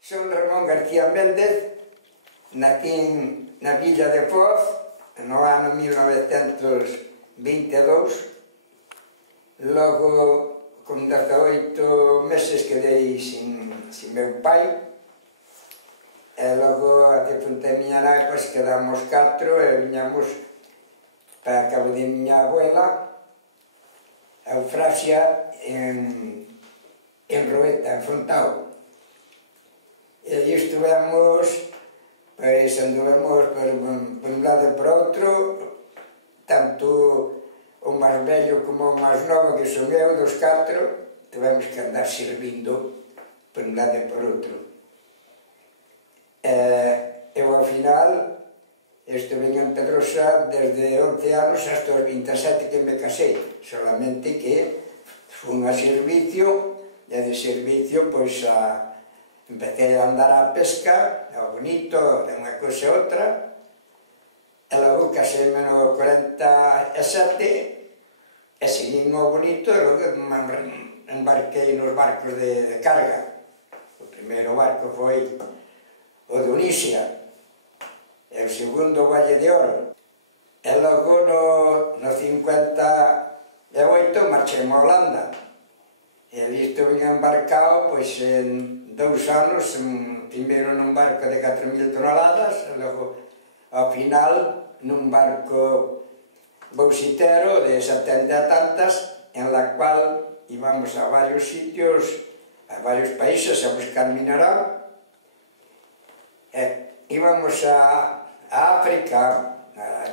Son Ramón García Méndez, nací na villa de Foz no ano 1922, logo con 18 meses quedei sin meu pai, e logo a difunta miña nai, pois quedamos 4 e viñamos para cabo de miña abuela, a Eufrasia, en Roeta, en Fontao. E aí estuvemos, pois anduvemos por un lado e por outro, tanto o máis vello como o máis novo, que son eu, dos 4, tivemos que andar servindo por un lado e por outro. Eu, ao final, estuve en Pedrosa desde 11 anos hasta os 27 que me casei, solamente que fun a servicio, e de servicio, pois, empecé a andar a pesca, ao bonito, de unha cousa e outra, e logo casei no 47, e seguín o bonito, e logo embarquei nos barcos de carga. O primeiro barco foi o de Unisia, e o segundo o Valle de Oro. E logo no 58 marchei a Holanda, e ali estuve embarcado, pois, en 2 anos, primeiro nun barco de 4.000 toneladas, e logo, ao final, nun barco bauxitero de 70 e tantas, en la cual íbamos a varios sitios, a varios países a buscar mineral. Íbamos a África,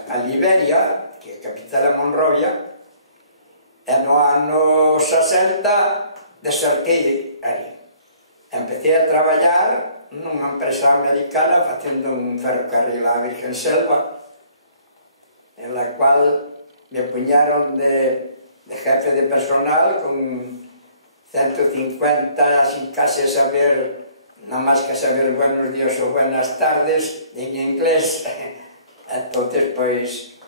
a Liberia, que é a capital de Monrovia, e no ano 60 desertei ali. Empecé a traballar nunha empresa americana facendo un ferrocarril á Virgen Selva, en la cual me puñaron de jefe de personal con 150 sin case saber, nada máis que saber buenos días ou buenas tardes en inglés. Entonces, pois,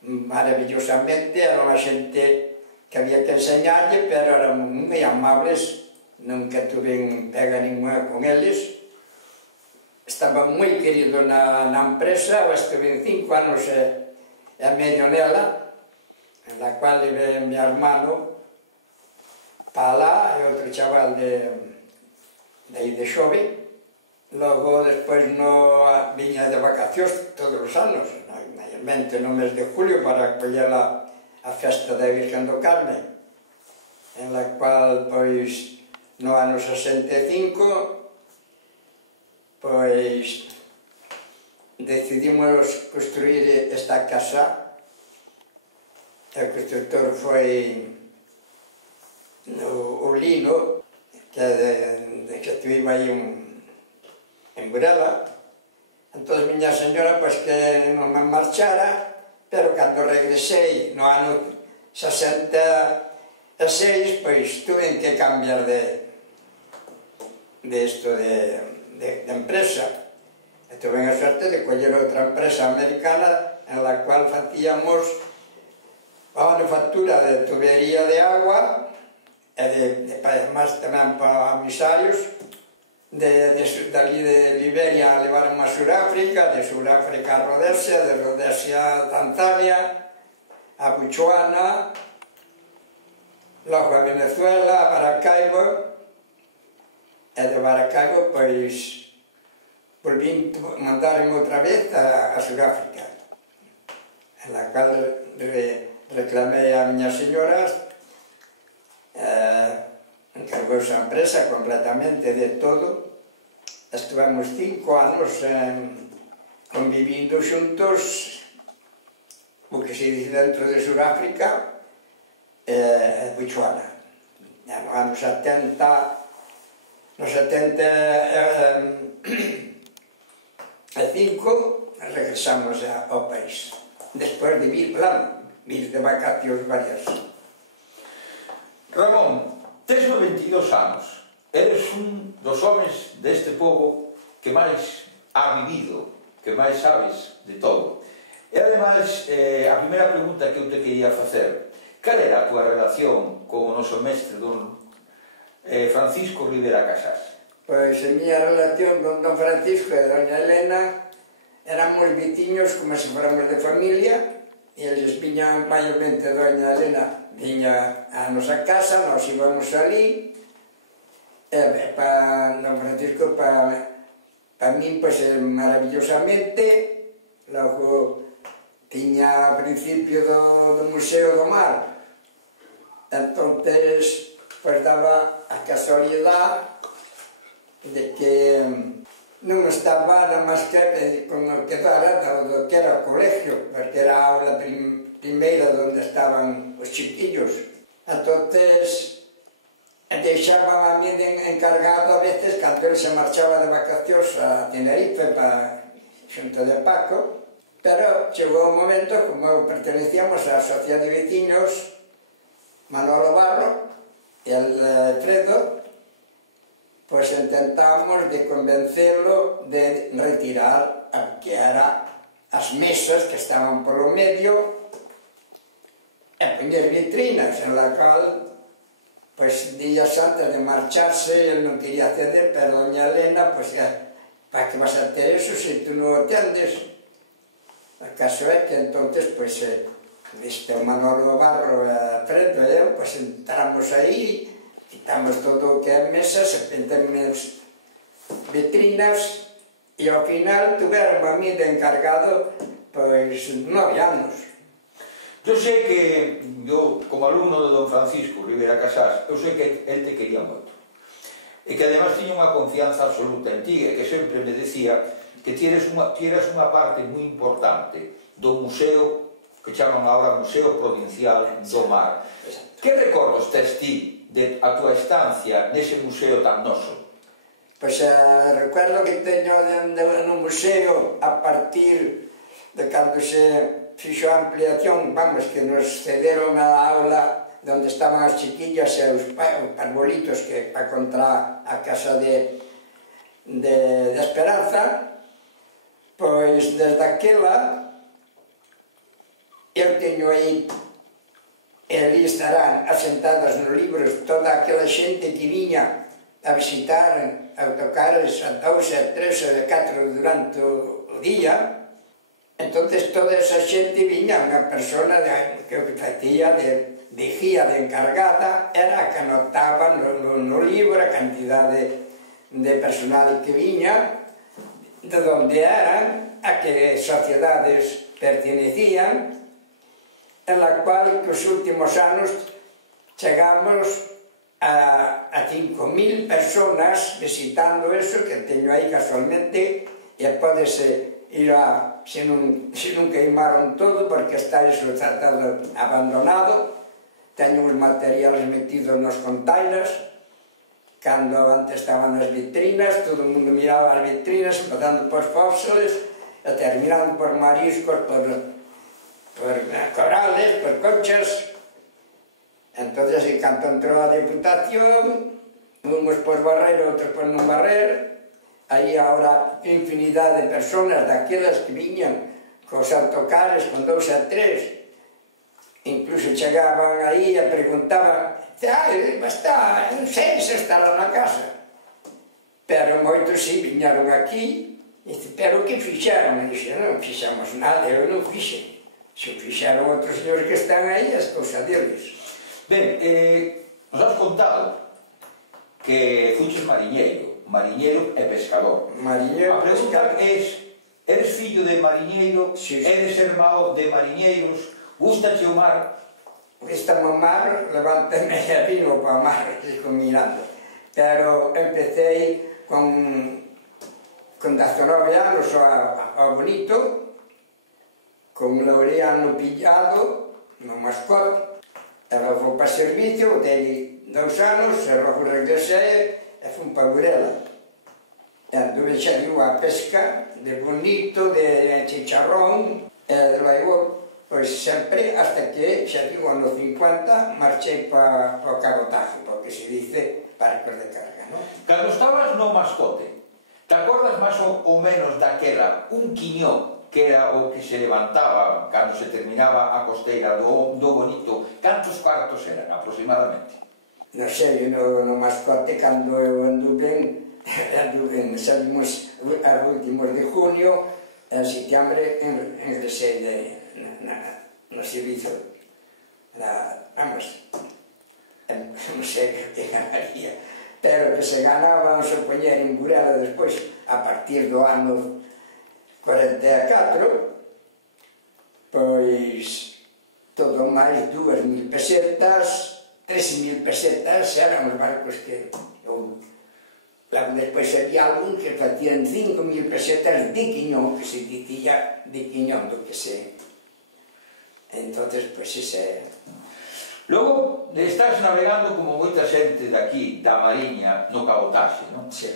maravillosamente, era unha xente que había que enseñarlle, pero eran moi amables, nunca tuve pega ninguna con eles. Estaba moi querido na empresa, estuve 5 anos e medio nela, en la cual levei mi hermano para lá e outro chaval de aí de Xove. Logo, despois, viña de vacacións todos os anos, normalmente no mes de julio, para acoller a festa da Virgen do Carme, en la cual, pois, no ano 65, pois, decidimos construir esta casa. O constructor foi o Lino, que estuve aí en Burela. Entón, miña señora, pois, que non me marchara, pero cando regresei no ano 66, pois, tuve que cambiar de empresa. E tuve a suerte de coller outra empresa americana en la cual facíamos a manufactura de tubería de agua e máis tamén para amisarios, dali de Liberia a levaron a Suráfrica, de Suráfrica a Rodesia, de Rodesia a Tanzania, a Botswana, logo a Venezuela, a Maracaibo, e de Maracaibo, pois, volvín mandarme outra vez a Suráfrica, en la cual reclamei a miña señora, encargouse a empresa completamente de todo. Estuvemos 5 anos convivindo xuntos, o que se dice dentro de Suráfrica e Botswana. No ano 75 regresamos ao país, despois de vir de vacacións varias. Ramón, tes 92 anos, eres un dos homes deste pobo que máis ha vivido, que máis sabes de todo. E ademais, a primeira pregunta que eu te quería facer, cal era a túa relación con o noso mestre don Francisco Rivera Casas? Pois a miña relación con don Francisco e doña Elena éramos veciños como se fóramos de familia, e eles viñan maiormente, doña Elena viña a nosa casa, nos íbamos ali, e para don Francisco, para min, pois, maravillosamente. Logo tiña a principio do Museo do Mar, entonces pois daba a casualidade de que non estaba nada máis que con o que dara do que era o colegio, porque era a aula primeira onde estaban os chiquillos. Entonces deixaban a mí encargado a veces cando ele se marchaba de vacacións a Tenerife xunto de Paco, pero chegou un momento, como pertenecíamos á Sociedade de Veciños, Manolo Barro e Alfredo, pois intentamos de convencelo de retirar a que era as mesas que estaban polo medio e poñer vitrinas en la cual, pois, días antes de marcharse, ele non quería ceder, pero doña Elena, pois, para que vas a ter eso se tú non o tendes? O caso é que entonces, pois, o Manolo Barro e Alfredo e eu, pois, entramos aí, quitamos todo o que é mesas, e pintamos vitrinas, e ao final tuveron a mí de encargado, pois, 9 anos. Eu sei que, eu, como alumno de don Francisco Rivera Casas, eu sei que el te quería moito. E que además tiña unha confianza absoluta en ti, e que sempre me decía que tienes unha parte moi importante do museo, que chaman agora Museo Provincial do Mar. Que recordos tes ti de a túa estancia nese museo tan noso? Pois recuerdo que teño no museo a partir de cando se fixo a ampliación, vamos, que nos cederon a aula onde estaban as chiquillas e os arbolitos que para contra a casa de Esperanza, pois desde aquela eu teño aí, e ali estarán asentadas nos libros toda aquela xente que viña a visitar autocares a 2, a 3, a 4 durante o día. Entonces toda esa xente viña, unha persona que o que facía de vigía, de encargada, era a que anotaba no libro a cantidade de personal que viña, de onde eran, a que sociedades pertenecían, en la cual que os últimos anos chegamos a 5.000 personas visitando eso, que teño aí casualmente, e podese ir a, se non queimaron todo, porque está eso tratado abandonado. Teño os materiales metidos nos containers, cando antes estaban as vitrinas, todo o mundo miraba as vitrinas, empezando por fósiles, e terminando por mariscos, por corales, por conchas. Entonces, en canto entrou a Deputación, uns por barrer, outros por non barrer, aí ahora infinidade de personas daquelas que viñan cos autocares con 2 a 3, incluso chegaban aí e preguntaban, está, non sei se estará na casa, pero moitos si viñaron aquí, e dice, pero que fixaron? E dixe, non fixamos nada, eu non fixe. Se fixaron outros señores que están aí, as cousas deles. Ben, nos has contado que fuches mariñeiro e pescador. Mariñeiro e pescador. A pregunta eres fillo de mariñeiro, sí. Eres irmão de mariñeiros, gustache o mar? Gústame o mar, levántame e vino para o mar, fico mirando. Pero empecé con 19 anos ao bonito, con un laureano pillado, no mascote, e vou para servicio, dei 2 anos, e logo regresei e fui para Burela. E anduve xa digo a pesca de bonito, de chicharrón, e logo, pois sempre, hasta que xa digo, anos 50, marchei para o cabotaje, porque se dice barcos de carga, non? Cando estabas no mascote, te acordas máis ou menos daquela, un quiñón, que era o que se levantaba cando se terminaba a costeira do bonito, cantos cuartos eran aproximadamente? Non sei, no mascote, cando eu anduve, salimos a últimos de junio, en septiembre ingresé no servicio, vamos, non sei que ganaría, pero que se ganaba, vamos a poñer en Burela despois, a partir do ano 44, pois todo máis 2.000 pesetas, 13.000 pesetas eran os barcos que... Logo despois había algún que facían 5.000 pesetas de quiñón, que se dicía de quiñón do que se... Entonces, pois, ese... Logo, estás navegando como moita xente daqui, da Mariña, no cabotaxe, non? Sí.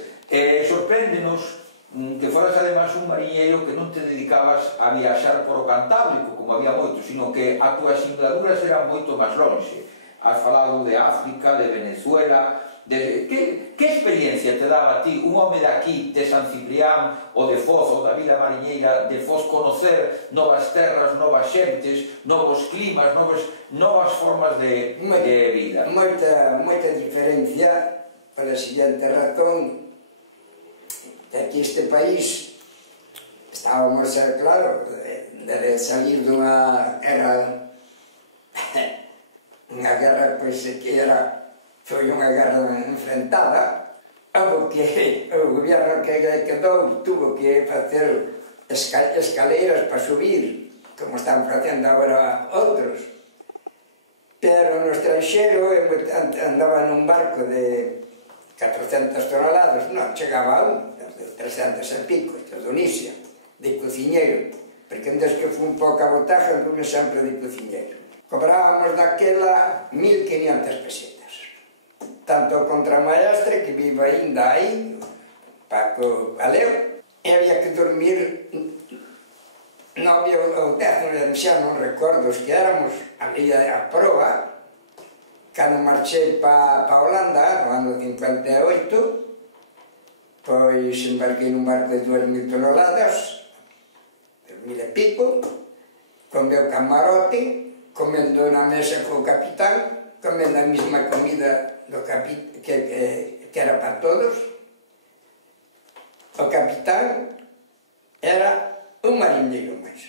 Sorpréndenos que foras además un mariñeiro que non te dedicabas a viaxar por o Cantábrico, como había moito, sino que as túas singladuras eran moito máis longe. Has falado de África, de Venezuela... Que experiencia te daba a ti, un home daqui, de San Ciprián, ou de Foz, ou da Vila Mariñeira, de Foz, conocer novas terras, novas xentes, novos climas, novas formas de vida? Moita diferencia, por a seguinte razón, que aquí este país estábamos, claro, de salir dunha guerra, unha guerra, pois, que era... Foi unha guerra enfrentada, algo que o goberno que quedou tuvo que facer escaleiras para subir, como están facendo agora outros. Pero no estranxero andaba nun barco de 400 toneladas, non, chegaba a un, de 300 e pico, de Indonesia, de cociñeiro, porque antes que foi un pouco a botaje, anduve sempre de cociñeiro. Cobrábamos daquela 1.500 pesetas. Tanto o contramaestre, que vive ainda aí, Paco Aleu, e había que dormir, non había o teto, xa non recordo os que éramos, había a proa, cando marchei pa Holanda, no ano 58, pois embarquei nun barco de 2.000 toneladas, 2.000 e pico, con meu camarote, comendo na mesa co capitán, comendo a mesma comida que era para todos. O capitán era un mariñeiro máis,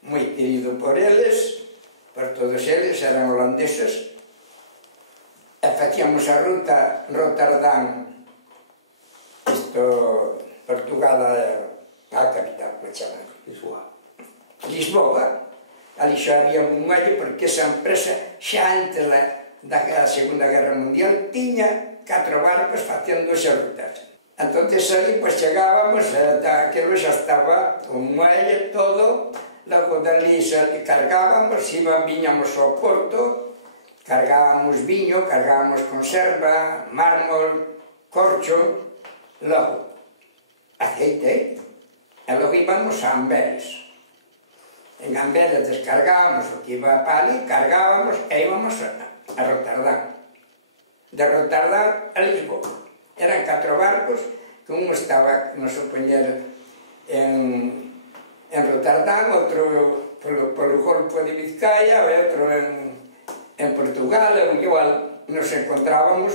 moi querido por eles, por todos eles, eran holandeses, e facíamos a ruta Rotterdam, Portugal, a capital, como chaman? Lisboa. Ali xa había un muelle, porque esa empresa xa antes da Segunda Guerra Mundial tiña 4 barcos facendo esas rutas. Entón, ali, pois, chegábamos, aquilo xa estaba un muelle todo, logo dali cargábamos, viñamos ao porto, cargábamos viño, cargábamos conserva, mármol, corcho, logo aceite, e logo íbamos a Amberes. En Amberes descargábamos o que iba para ali, cargábamos e íbamos a Rotterdam. De Rotterdam a Lisboa. Eran 4 barcos, que un estaba, nos supoñer, en Rotterdam, outro polo Golfo de Vizcaya, e outro en Portugal, ou igual nos encontrábamos.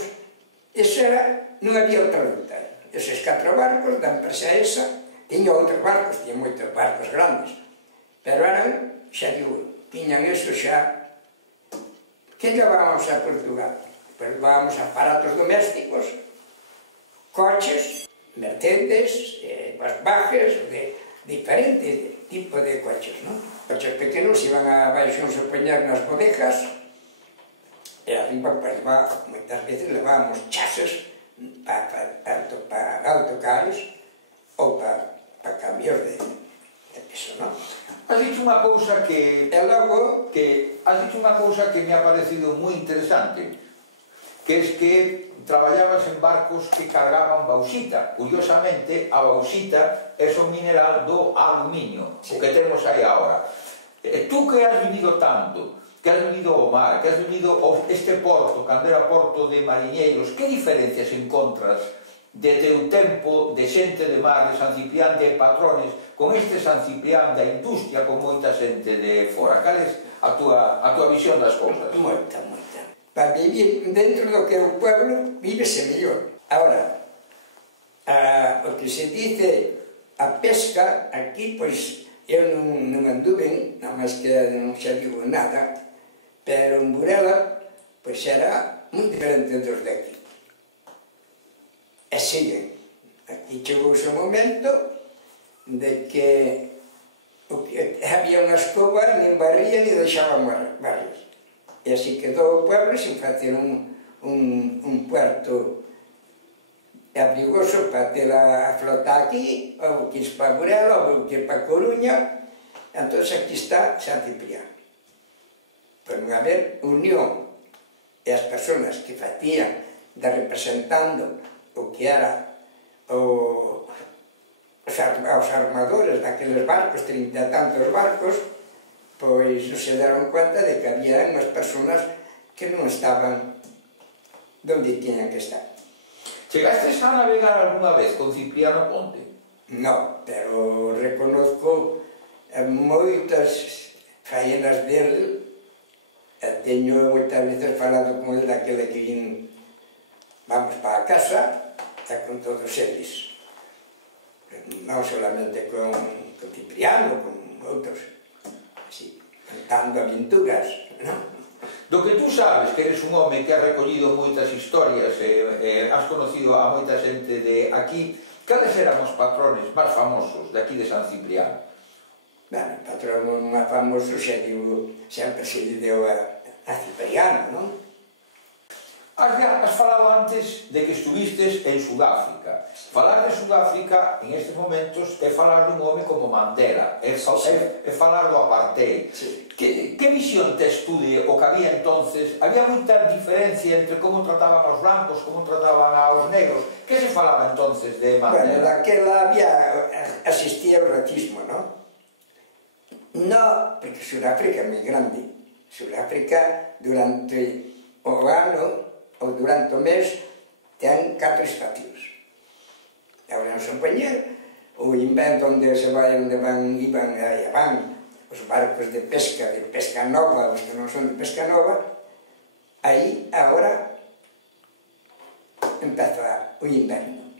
Non había outra ruta. Eses 4 barcos da empresa esa, tiña outros barcos, tiña moitos barcos grandes, pero eran, xa digo, tiñan eso xa. Que llevábamos a Portugal? Pues llevábamos aparatos domésticos, coches, Mercedes, Volkswagen, de diferentes tipos de coches, non? Coches pequenos iban a baixo a poñer nas bodegas, e arriba, pues, moitas veces levábamos chases para autocares ou para camións de peso, non? Has dicho unha cousa que me ha parecido moi interesante, que es que traballabas en barcos que cargaban bauxita. Curiosamente, a bauxita é un mineral do aluminio, o que temos aí agora. Tú que has vivido tanto, que has vivido o mar, que has vivido este porto, cando era porto de mariñeiros, que diferencias encontras de teu tempo de xente de mar, de San Ciprián, de patrones, con este San Ciprián da industria, con moita xente de fora? Cal é a túa visión das cousas? Moita. Para vivir dentro do que é o pueblo, vívese mellor. Ahora, O que se dice a pesca, aquí, pois, eu non anduve, nada máis que non xa digo nada, pero en Burela, pois era moi diferente dos de aquí. E siguen. Aquí chegou o momento de que había unha escoba, nin barría, nin deixaban barrir. E así quedou o pueblo sin facer un puerto abrigoso para ter a flota aquí, ou que ir para Burela, ou que ir para Coruña. Entón aquí está San Ciprián. Por non haber unión, e as persoas que facían de representando o que era os armadores daqueles barcos, 30 e tantos barcos, pois non se deron conta de que había unhas persoas que non estaban onde tiñan que estar. Chegastes a navegar algunha vez con Cipriano Ponte? Non, pero reconozco moitas faenas dele, e teño moitas veces falado con ele daquele que vamos para a casa, e con todos eles. Non solamente con Cipriano, con outros, así, contando aventuras, non? Do que tú sabes, que eres un home que ha recollido moitas historias e has conocido a moita xente de aquí, cales eran os patrones máis famosos de aquí de San Ciprián? Bueno, o patrón máis famoso xa digo, sempre se lle deu a Cipriano, non? Has falado antes de que estuvistes en Sudáfrica. Falar de Sudáfrica en estes momentos é falar dun home como Mandela, é falar do apartheid. Sí. Que visión tes tú de o que había entonces? Había moita diferencia entre como trataban aos blancos, como trataban aos negros. Que se falaba entonces de Mandela? Bueno, daquela existía o racismo, non? No, porque Sudáfrica é moi grande. Sudáfrica, durante o ano, ou durante o mes, ten 4 estacións. Agora non se poñer o invento onde se vai, onde iban os barcos de pesca nova, os que non son de pesca nova, aí, agora, empeza o inverno.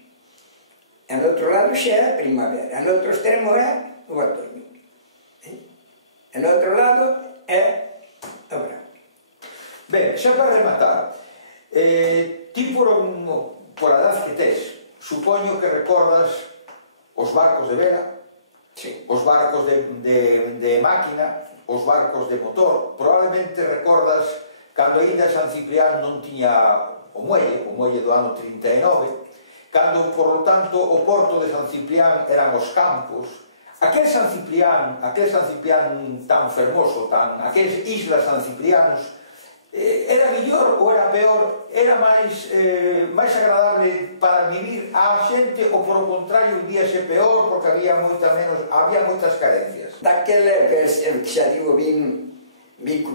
E no outro lado xa é a primavera, e no outro extremo é o otoño. E no outro lado é o verano. Ben, xa para rematar, ti por a edad que tes, supoño que recordas os barcos de vela, sí, os barcos de máquina, os barcos de motor. Probablemente recordas cando ainda San Ciprián non tiña o muelle do ano 39, cando, por lo tanto, o porto de San Ciprián eran os campos. Aquel San Ciprián tan fermoso, aqueles islas San Ciprianos, era mellor ou era peor? Era máis agradable para vivir a xente, ou por o contrario víase peor porque había moitas carencias? Daquela, xa digo, vin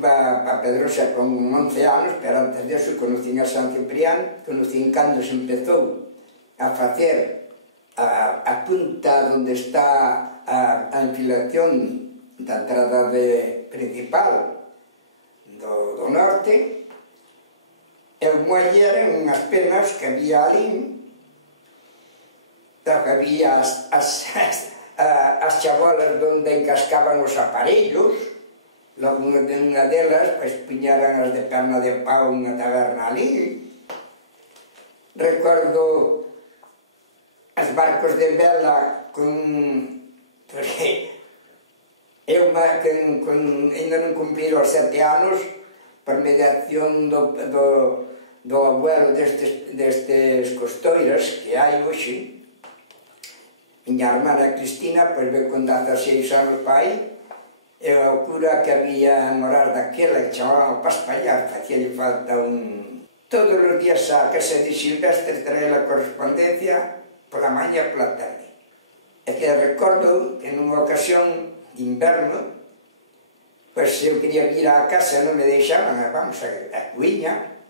para Pedrosa con 11 anos, pero antes disso conocín a San Ciprián, conocín cando se empezou a facer a punta onde está a enfilación da entrada principal do norte, e o muelle eran unhas penas que había ali, que había as chabolas onde encascaban os aparellos. Logo unha delas, pois, puñaran as de perna de pau unha taberna ali. Recordo os barcos de vela porque eu, ainda non cumprir os 7 anos, por mediación do abuelo destes costoiras que hai hoxe, miña hermana Cristina, pois ve con 16 anos para aí, e o cura que había en morar daquela, que chamaban para espallar, facíalle falta todos os días a casa de Silvestre traer a correspondencia pola maña e pola tarde. E que recordo que nunha ocasión de inverno, pois eu quería vir á casa e non me deixaban, vamos a cuiña,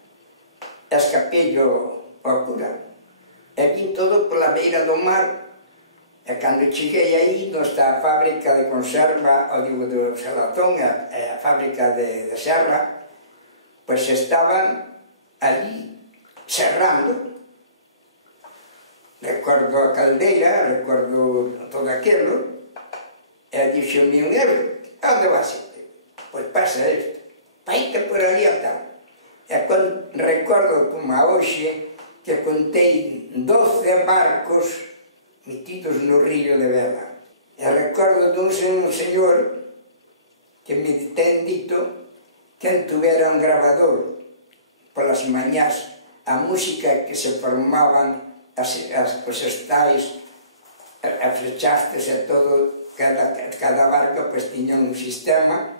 e escapello ao cura. E vin todo pola beira do mar, e cando cheguei aí, onde está a fábrica de conserva, o digo do Salazón, e a fábrica de serra, pois estaban ali serrando, recordo a caldeira, recordo todo aquilo, e dixo-me un euro, onde vas? Pois pasa isto, paite por ali a tal. E recordo como a hoxe que contei 12 barcos metidos no río de Vela. E recordo dun señor que me ten dito que tuvera un grabador polas mañás a música que se formaban os estais, a flechastes e todo, cada barco pois tiña un sistema.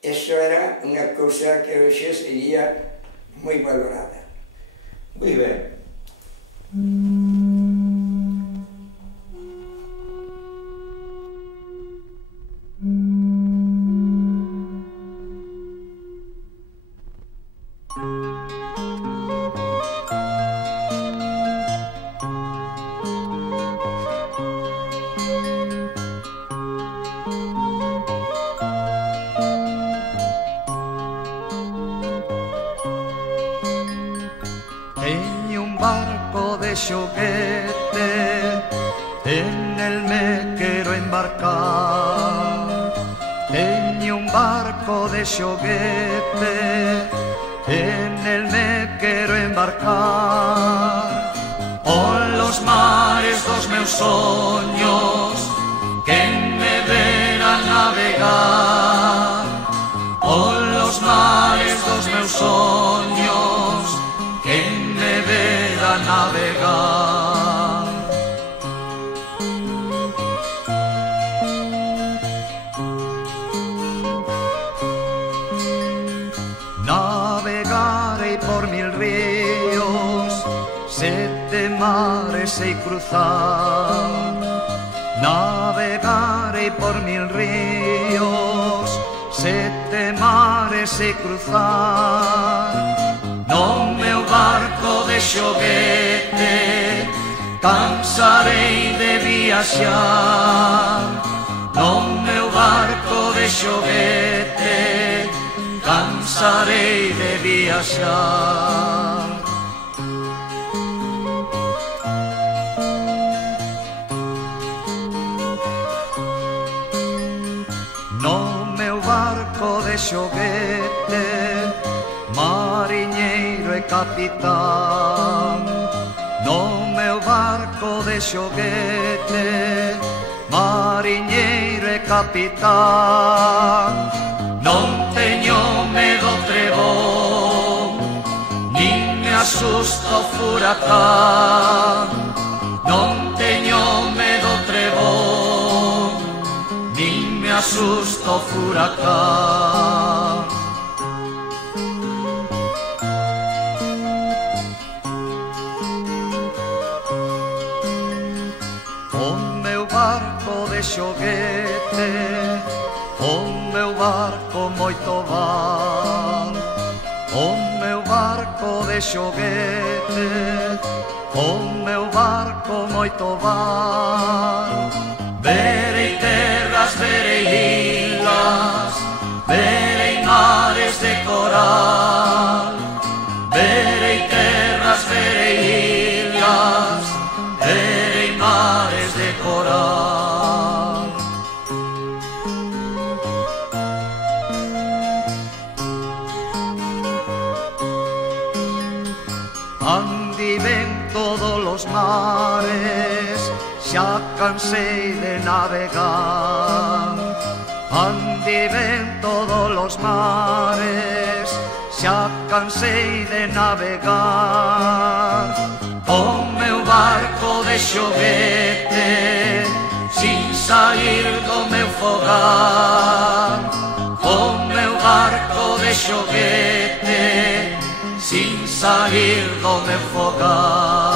Eso era unha cousa que hoxe sería moi valorada. Moi ben. Xoguete, en el me quiero embarcar. Teño un barco de xoguete, en el me quiero embarcar. Por los mares dos meus soños, quen me verá navegar. Por los mares dos meus soños, quen me verá navegar. Navegaré por 1000 ríos, 7 mares hei cruzar. Navegaré por 1000 ríos, 7 mares hei cruzar. No meu barco de xoguete cansarei de viaxar. No meu barco de xoguete cansarei de viaxar. No meu barco de xoguete mariñeiro e capitán. No meu barco de xoguete mariñeiro e capitán. Non teño medo trebón, nin me asusta o furacán. Non teño medo trebón, nin me asusta o furacán. O meu barco de xoguete, o meu barco moito val. O meu barco de xoguete, o meu barco moito val. Verei terras, verei illas, verei mares de coral. Verei terras, verei illas, verei mares de coral. Andi ben todos los mares, xa cansei de navegar. Andi ben todos los mares, xa cansei de navegar. O meu barco de xoguete, sin sair do meu fogar. O meu barco de xoguete, sin sair do meu fogar.